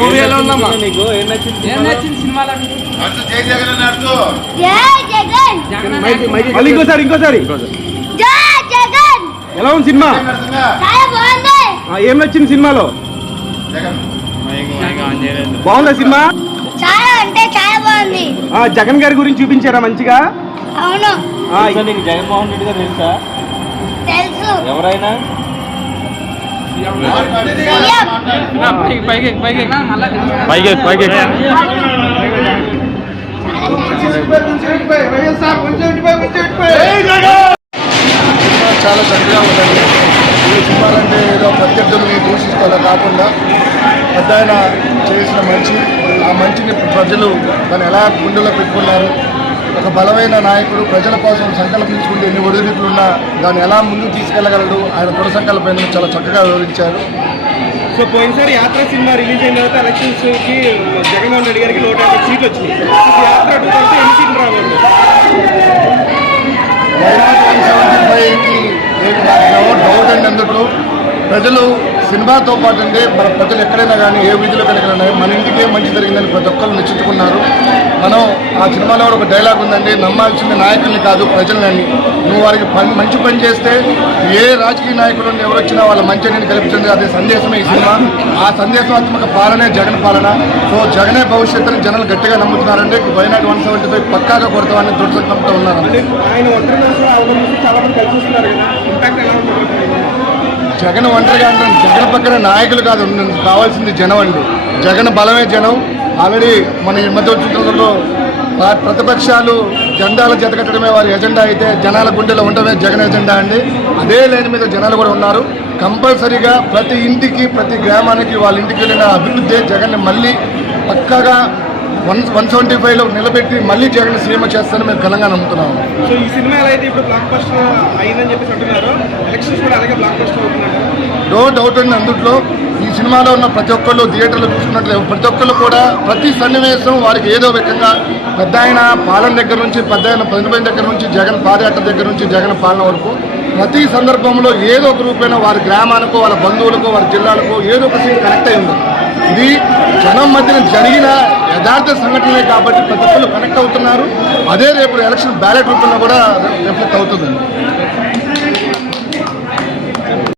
Movie ఎలా ఉందమ్మా నీకు? ఏం నచ్చింది సినిమాలో? మళ్ళీ ఇంకోసారి ఎలా ఉంది సినిమా? ఏం నచ్చింది సినిమాలో? బాగుందా సినిమా? చాలా అంటే చాలా బాగుంది. జగన్ గారి గురించి చూపించారా మంచిగా? అవును. నీకు జగన్మోహన్ రెడ్డి గారు తెలుసా? తెలుసు. ఎవరైనా చాలా చక్కగా ఉందండి. ఈ సినిమాలంటే ఏదో ప్రత్యర్థుల్ని దూషిస్తూ కాకుండా పెద్ద ఆయన చేసిన మంచి, ఆ మంచిని ప్రజలు దాన్ని ఎలా గుండెలో పెట్టుకున్నారు, ఒక బలమైన నాయకుడు ప్రజల కోసం సంకల్పించుకుంటే ఎన్ని ఒడిదుడుకులున్నా దాన్ని ఎలా ముందుకు తీసుకెళ్లగలడు, ఆయన దృఢ సంకల్పం చాలా చక్కగా వివరించారు. సో పోయినసారి యాత్ర సినిమా రిలీజ్ అయిన తర్వాత ఎలక్షన్స్ కి జగన్మోహన్ రెడ్డి గారికి 150 సీట్లు వచ్చినాయి. యాత్ర ఎన్ని సీట్లు రావాలి? డౌట్ అండి. అందుకు ప్రజలు సినిమాతో పాటు అంటే మన ప్రజలు ఎక్కడైనా కానీ ఏ వీధిలో కనుక మన ఇంటికి ఏం మంచి జరిగిందని ప్రతి ఒక్కరు మెచ్చుకున్నారు. మనం ఆ సినిమాలో ఒక డైలాగ్ ఉందండి, నమ్మాల్సిన నాయకుల్ని కాదు ప్రజలని. నువ్వు వారికి మంచి పని చేస్తే ఏ రాజకీయ నాయకుడు ఎవరు వచ్చినా వాళ్ళ మంచి అనేది కల్పించింది. అదే సందేశమే ఈ సినిమా. ఆ సందేశాత్మక పాలనే జగన్ పాలన. సో జగనే భవిష్యత్తుని జనాలు గట్టిగా నమ్ముతున్నారంటే వైనాడు 175 పక్కాగా కొడతామని దృఢ సంకల్పంతో ఉన్నారు. జగన్ ఒంటరిగా అంటారు, జగన్ పక్కన నాయకులు కాదు కావాల్సింది జనం అండి. జగన్ బలమే జనం. ఆల్రెడీ మన ఈ మధ్య చిత్రంలో ప్రతిపక్షాలు జెండాల జతకట్టడమే వారి ఎజెండా అయితే జనాల గుండెలో ఉండడమే జగన్ ఎజెండా అండి. అదే లైన్ మీద జనాలు కూడా ఉన్నారు. కంపల్సరీగా ప్రతి ఇంటికి ప్రతి గ్రామానికి వాళ్ళ ఇంటికి వెళ్ళిన అభివృద్ధి జగన్ మళ్ళీ పక్కాగా 175లో నిలబెట్టి మళ్ళీ జగన్ సీఎం చేస్తారని మేము ఘనంగా నమ్ముతున్నాము. సో ఈ సినిమా ఎలా అయితే ఇప్పుడు బ్లాక్ బస్టర్ అయిందని చెప్పేసి అంటున్నారు, ఎలక్షన్స్ కూడా అలాగే బ్లాక్ బస్టర్ అవుతున్నారు. నో డౌట్ అండి. అందులో ఈ సినిమాలో ఉన్న ప్రతి ఒక్కళ్ళు థియేటర్లో చూసుకున్నట్లే ప్రతి ఒక్కళ్ళు కూడా ప్రతి సన్నివేశం వారికి ఏదో విధంగా పెద్ద ఆయన పాలన దగ్గర నుంచి పెద్ద ఆయన ప్రతిభ దగ్గర నుంచి జగన్ పాదయాత్ర దగ్గర నుంచి జగన్ పాలన వరకు ప్రతి సందర్భంలో ఏదో ఒక రూపైన వారి గ్రామానికో వాళ్ళ బంధువులకో వారి జిల్లాలకో ఏదో ఒక సీన్ కనెక్ట్ అయి ఉంది. ఇది జనం మధ్యన జరిగిన యథార్థ సంఘటనలే కాబట్టి ప్రతి ఒక్కళ్ళు కనెక్ట్ అవుతున్నారు. అదే రేపు ఎలక్షన్ బ్యాలెట్ రూపంలో కూడా రిఫ్లెక్ట్ అవుతుందండి.